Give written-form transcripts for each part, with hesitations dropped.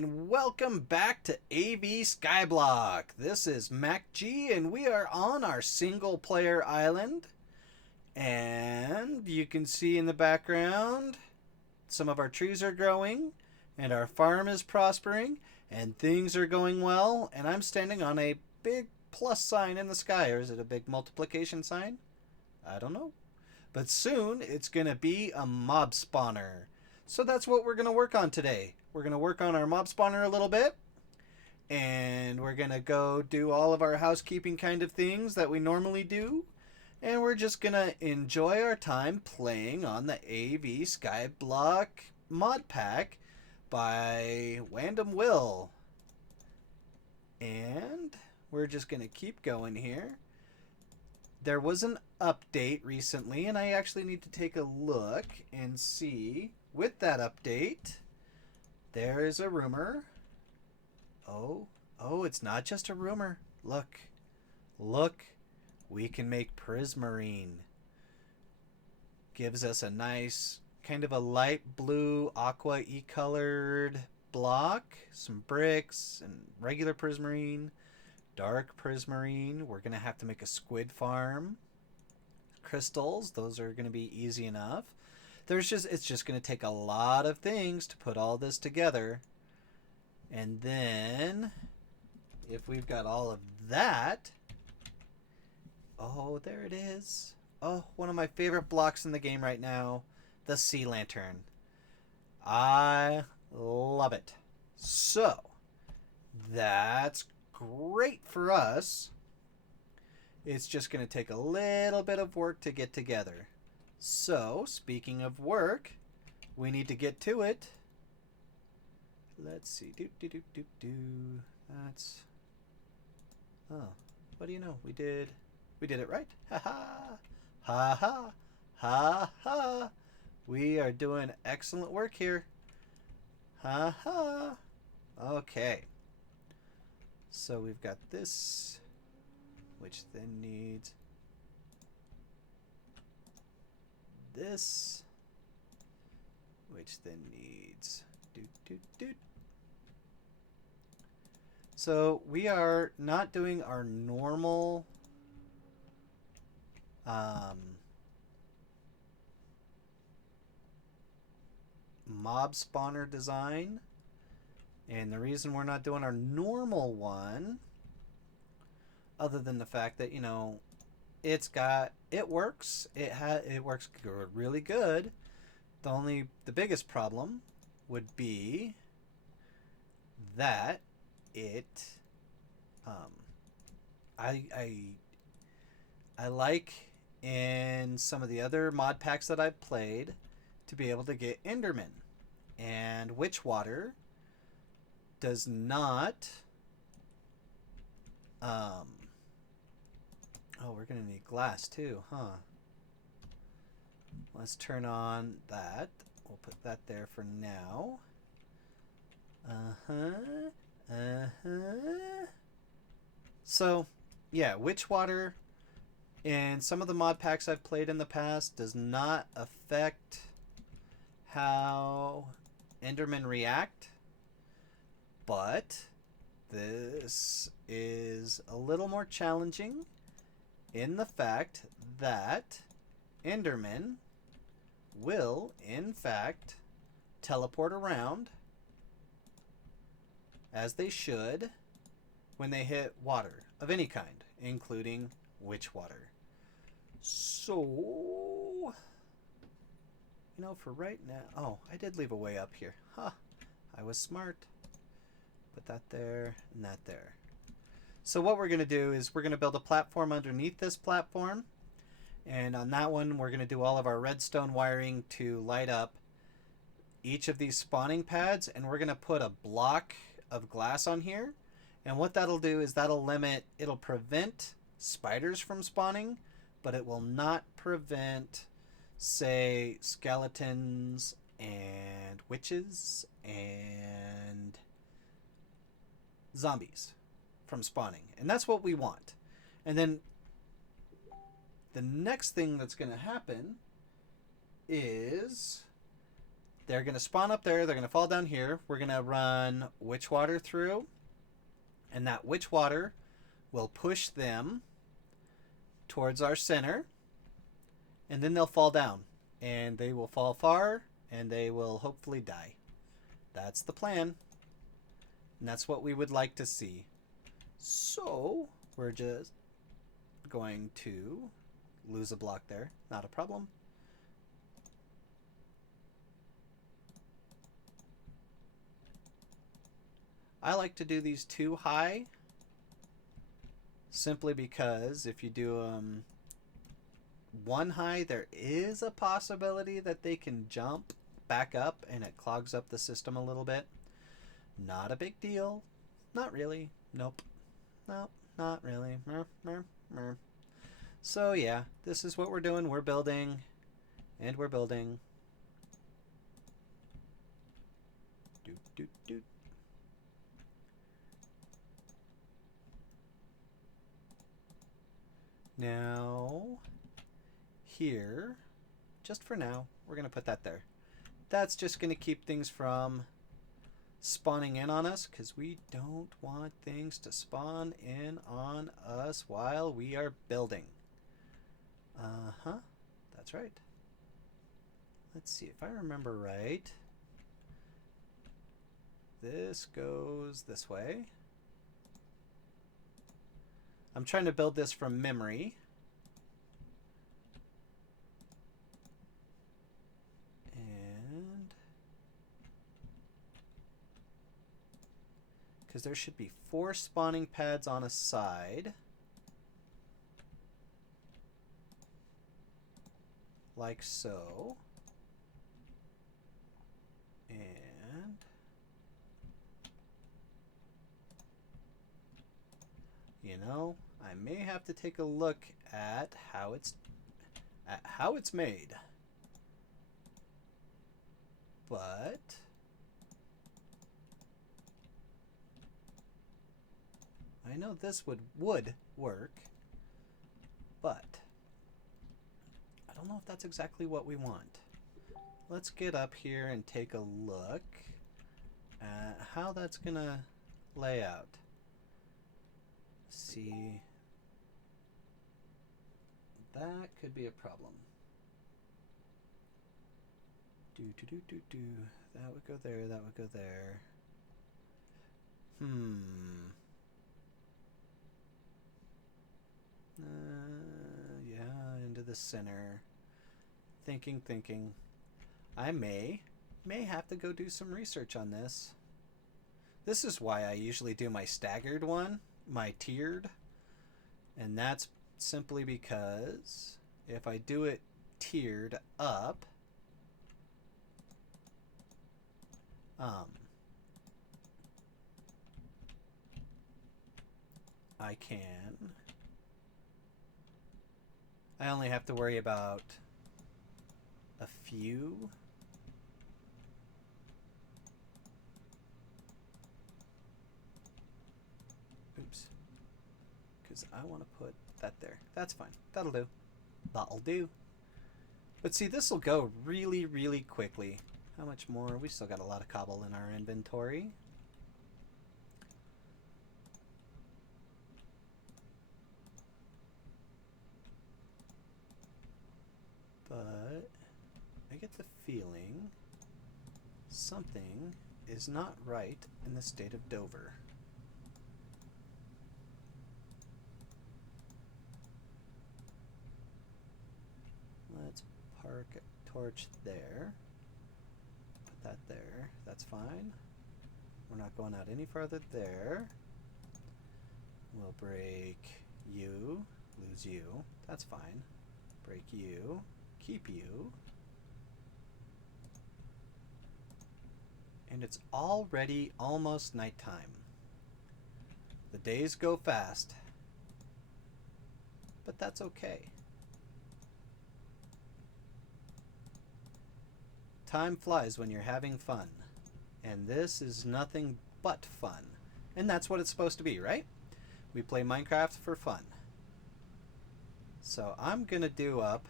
and welcome back to AVSkyblock. This is Mac G, and we are on our single player island. And you can see in the background some of our trees are growing, and our farm is prospering, and things are going well. And I'm standing on a big plus sign in the sky, or is it a big multiplication sign? I don't know. But soon it's going to be a mob spawner. So that's what we're going to work on today. We're going to work on our mob spawner a little bit. And we're going to go do all of our housekeeping kind of things that we normally do. And we're just going to enjoy our time playing on the AVSkyblock mod pack by Wandom Will. And we're just going to keep going here. There was an update recently, and I actually need to take a look and see. With that update, there is a rumor. Oh, it's not just a rumor. Look, we can make prismarine. Gives us a nice, kind of a light blue, aqua-y colored block, some bricks, and regular prismarine. Dark prismarine. We're going to have to make a squid farm. Crystals, those are going to be easy enough. It's just going to take a lot of things to put all this together. And then, if we've got all of that, oh, there it is. Oh, one of my favorite blocks in the game right now, the sea lantern. I love it. So, that's great for us. It's just going to take a little bit of work to get together. So, speaking of work, we need to get to it. Let's see. That's... Oh, what do you know? We did it right. Ha ha. Ha ha. Ha ha. We are doing excellent work here. Ha ha. Okay. So we've got this, which then needs this, which then needs So we are not doing our normal mob spawner design. And the reason we're not doing our normal one, other than the fact that, you know, it works. It works really good. The biggest problem would be that it, I like in some of the other mod packs that I've played to be able to get Enderman, and Witchwater does not. Oh, we're gonna need glass too, huh? Let's turn on that. We'll put that there for now. So, yeah, Witchwater in some of the mod packs I've played in the past does not affect how Endermen react. But this is a little more challenging in the fact that Endermen will, in fact, teleport around as they should when they hit water of any kind, including witch water. So, you know, for right now... Oh, I did leave a way up here. Huh, I was smart. Put that there and that there. So what we're going to do is we're going to build a platform underneath this platform. And on that one, we're going to do all of our redstone wiring to light up each of these spawning pads. And we're going to put a block of glass on here. And what that'll do is it'll prevent spiders from spawning, but it will not prevent, say, skeletons and witches and zombies from spawning. And that's what we want. And then the next thing that's going to happen is They're going to spawn up there. They're going to fall down here. We're going to run witch water through. And that witch water will push them towards our center. And then they'll fall down. And they will fall far. And they will hopefully die. That's the plan. And that's what we would like to see. So we're just going to lose a block there. Not a problem. I like to do these too high, simply because if you do one high, there is a possibility that they can jump back up and it clogs up the system a little bit. Not a big deal. Not really. Nope. Nope, not really. So yeah, this is what we're doing. We're building, and we're building. Doot, doot, doot. Now, here, just for now, we're going to put that there. That's just going to keep things from spawning in on us, because we don't want things to spawn in on us while we are building. That's right. Let's see if I remember right. This goes this way. I'm trying to build this from memory. And because there should be 4 spawning pads on a side. Like so. And you know, I may have to take a look at how it's made. But I know this would work, but I don't know if that's exactly what we want. Let's get up here and take a look at how that's gonna lay out. See, that could be a problem. That would go there, that would go there. Yeah, into the center. Thinking. I may have to go do some research on this. This is why I usually do my staggered one, my tiered. And that's simply because if I do it tiered up, I only have to worry about a few. Oops. Because I want to put that there. That's fine. That'll do. That'll do. But see, this will go really, really quickly. How much more? We still got a lot of cobble in our inventory. But I get the feeling something is not right in the state of Dover. Let's park a torch there. Put that there. That's fine. We're not going out any farther there. We'll break you. Lose you. That's fine. Break you. Keep you. And it's already almost nighttime. The days go fast. But that's okay. Time flies when you're having fun. And this is nothing but fun. And that's what it's supposed to be, right? We play Minecraft for fun. So I'm going to do up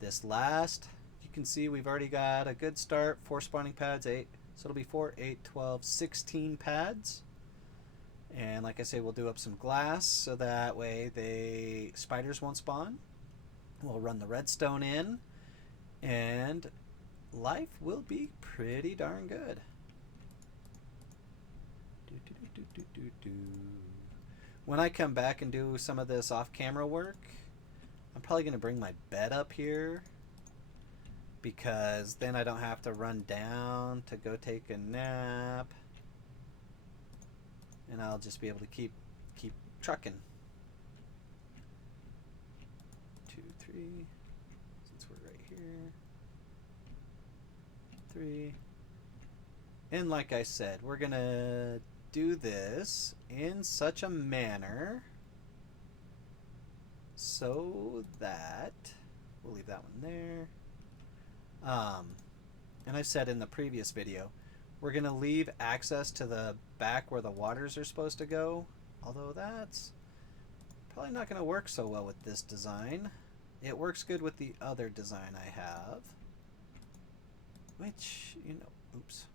this last you can see we've already got a good start. 4 spawning pads, 8. So it'll be 4, 8, 12, 16 pads. And like I say, we'll do up some glass so that way spiders won't spawn. We'll run the redstone in, and life will be pretty darn good. When I come back and do some of this off-camera work, I'm probably going to bring my bed up here, because then I don't have to run down to go take a nap, and I'll just be able to keep trucking. 2, 3, since we're right here. 3. And like I said, we're gonna do this in such a manner so that we'll leave that one there. And I've said in the previous video, we're gonna leave access to the back where the waters are supposed to go, although that's probably not gonna work so well with this design. It works good with the other design I have, which, you know, oops.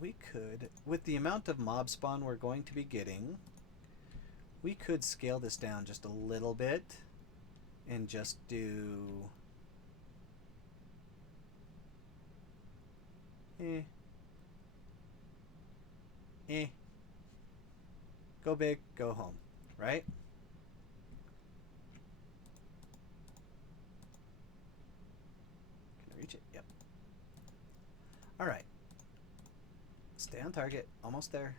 We could, with the amount of mob spawn we're going to be getting, we could scale this down just a little bit and just do go big, go home, right? Can I reach it? Yep. All right. Stay on target. Almost there.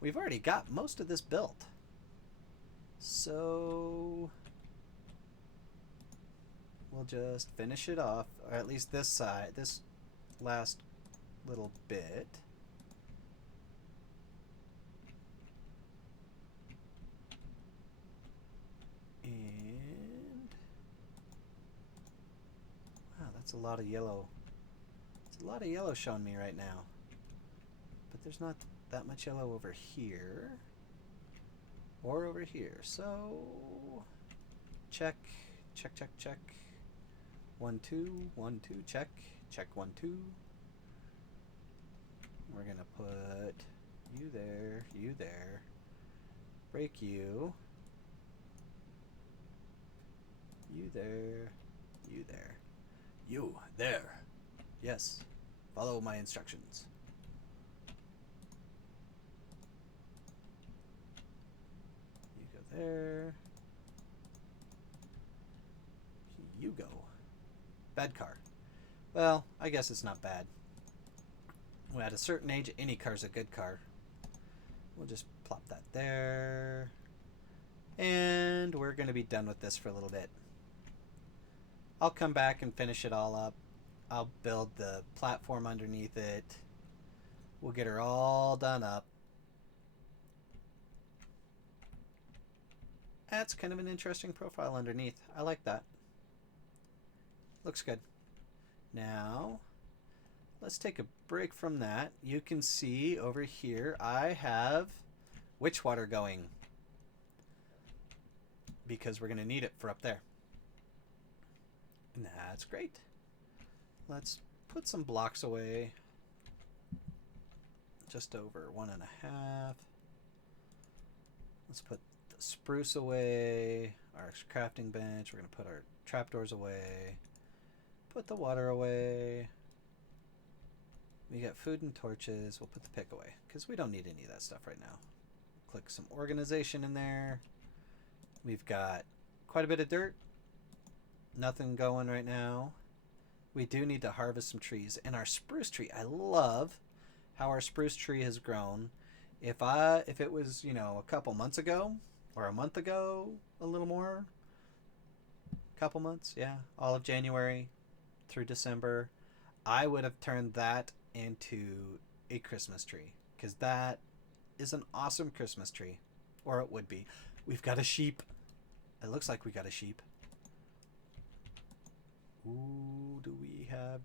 We've already got most of this built. So we'll just finish it off, or at least this side, this last little bit. And wow, that's a lot of yellow. It's a lot of yellow showing me right now. But there's not that much yellow over here or over here. So check, check, check, check. 1, 2, 1, 2, check, check, 1, 2. We're gonna put you there, break you there, you there, you there. Yes, follow my instructions. You go there. You go. Bad car. Well, I guess it's not bad. Well, at a certain age, any car's a good car. We'll just plop that there. And we're going to be done with this for a little bit. I'll come back and finish it all up. I'll build the platform underneath it. We'll get her all done up. That's kind of an interesting profile underneath. I like that. Looks good. Now, let's take a break from that. You can see over here I have witch water going, because we're going to need it for up there. And that's great. Let's put some blocks away. Just over 1.5. Let's put the spruce away. Our crafting bench. We're going to put our trapdoors away. Put the water away. We got food and torches. We'll put the pick away, because we don't need any of that stuff right now. Click some organization in there. We've got quite a bit of dirt. Nothing going right now. We do need to harvest some trees. And our spruce tree, I love how our spruce tree has grown. If it was, you know, a couple months ago, or a month ago, a little more, couple months, yeah, all of January through December, I would have turned that into a Christmas tree, because that is an awesome Christmas tree, or it would be. We've got a sheep. It looks like we got a sheep. Ooh, do we have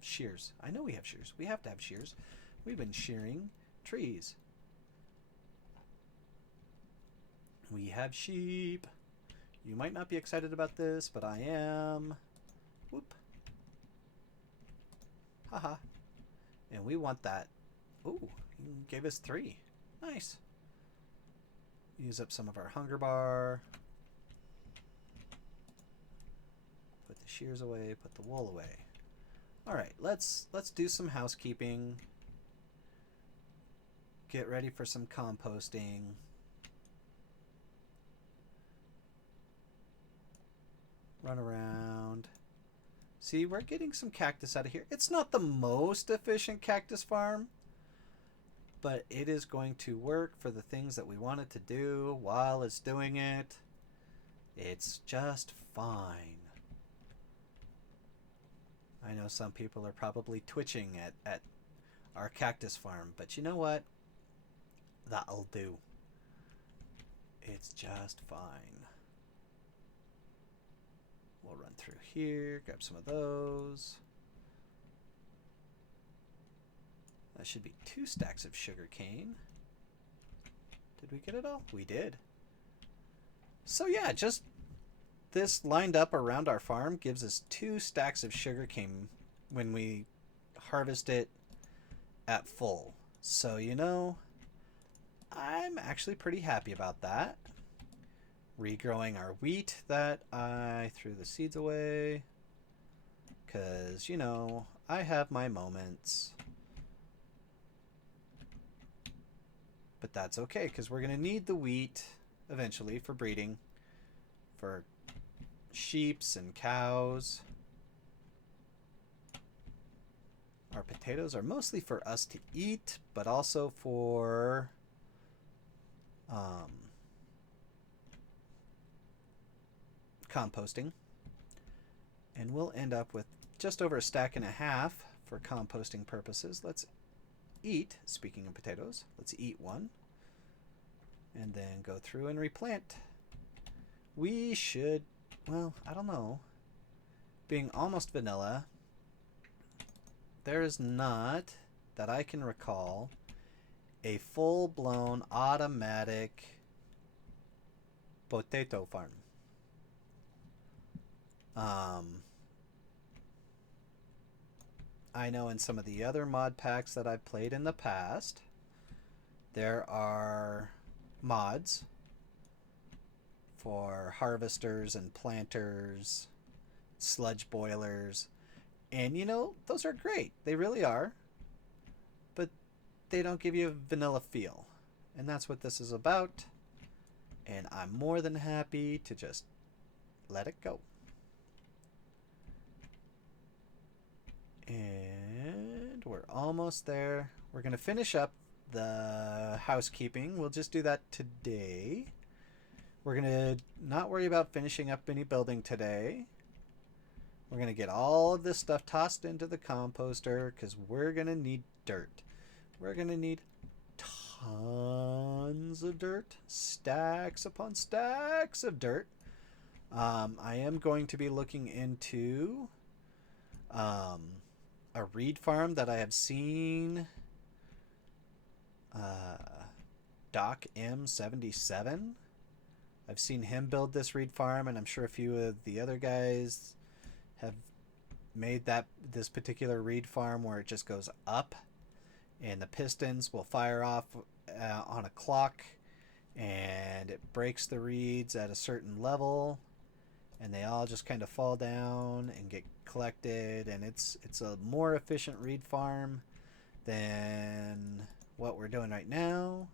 shears? I know we have shears. We have to have shears. We've been shearing trees. We have sheep. You might not be excited about this, but I am. Whoop. Haha. And we want that. Ooh, you gave us 3. Nice. Use up some of our hunger bar. Put the shears away, put the wool away. Alright, let's do some housekeeping. Get ready for some composting. Run around. See, we're getting some cactus out of here. It's not the most efficient cactus farm, but it is going to work for the things that we want it to do while it's doing it. It's just fine. I know some people are probably twitching at our cactus farm, but you know what? That'll do. It's just fine. We'll run through here, grab some of those. That should be 2 stacks of sugar cane. Did we get it all? We did. So yeah, just this lined up around our farm gives us 2 stacks of sugar cane when we harvest it at full. So, you know, I'm actually pretty happy about that. Regrowing our wheat that I threw the seeds away. Because, you know, I have my moments. But that's okay, because we're going to need the wheat eventually for breeding. For sheeps and cows. Our potatoes are mostly for us to eat, but also for composting. And we'll end up with just over 1.5 stacks for composting purposes. Let's eat, speaking of potatoes, let's eat one. And then go through and replant. We should, well, I don't know. Being almost vanilla, there is not, that I can recall, a full-blown automatic potato farm. I know in some of the other mod packs that I've played in the past, there are mods for harvesters and planters, sludge boilers, and you know, those are great. They really are. But they don't give you a vanilla feel. And that's what this is about. And I'm more than happy to just let it go. And we're almost there. We're going to finish up the housekeeping. We'll just do that today. We're going to not worry about finishing up any building today. We're going to get all of this stuff tossed into the composter because we're going to need dirt. We're going to need tons of dirt. Stacks upon stacks of dirt. I am going to be looking into a reed farm that I have seen. Doc M77. I've seen him build this reed farm, and I'm sure a few of the other guys have made this particular reed farm where it just goes up and the pistons will fire off on a clock and it breaks the reeds at a certain level and they all just kind of fall down and get collected, and it's a more efficient reed farm than what we're doing right now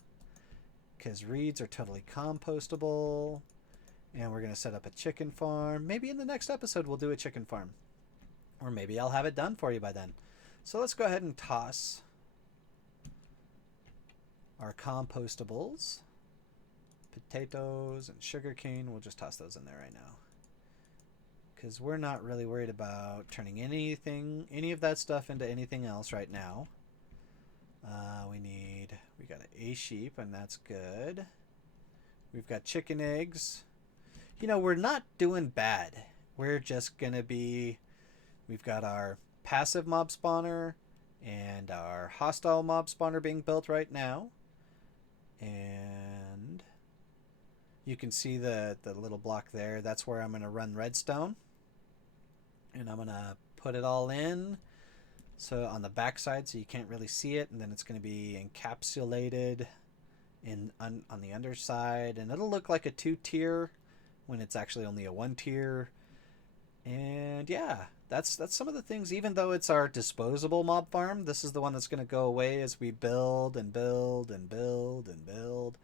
because reeds are totally compostable. And we're going to set up a chicken farm. Maybe in the next episode we'll do a chicken farm. Or maybe I'll have it done for you by then. So let's go ahead and toss our compostables. Potatoes and sugarcane. We'll just toss those in there right now. Because we're not really worried about turning any of that stuff into anything else right now. We got a sheep, and that's good. We've got chicken eggs. You know, we're not doing bad. We're just going to be... We've got our passive mob spawner and our hostile mob spawner being built right now. And you can see the little block there. That's where I'm going to run redstone. And I'm going to put it all in. So on the back side, so you can't really see it. And then it's going to be encapsulated on the underside. And it'll look like a 2-tier when it's actually only a 1-tier. And yeah, that's some of the things. Even though it's our disposable mob farm, this is the one that's going to go away as we build and build and build and build.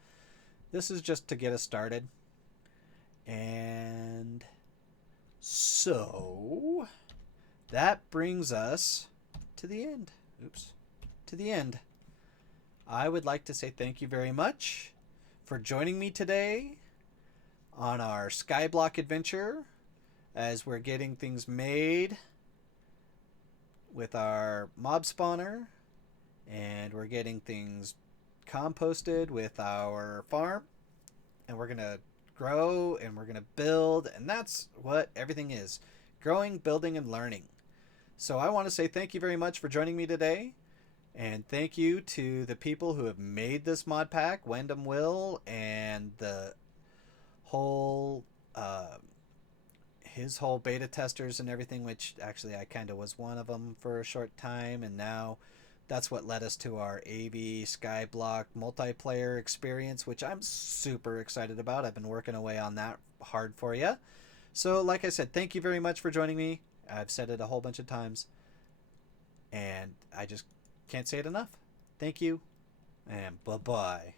This is just to get us started. And so that brings us to the end. Oops. To the end. I would like to say thank you very much for joining me today on our Skyblock adventure as we're getting things made with our mob spawner, and we're getting things composted with our farm, and we're gonna grow and we're gonna build, and that's what everything is: growing, building, and learning. So I want to say thank you very much for joining me today, and thank you to the people who have made this mod pack, Wyndham Will, and the whole his whole beta testers and everything, which actually I kind of was one of them for a short time, and now that's what led us to our AVSkyblock multiplayer experience, which I'm super excited about. I've been working away on that hard for you. So like I said, thank you very much for joining me. I've said it a whole bunch of times, and I just can't say it enough. Thank you, and bye-bye.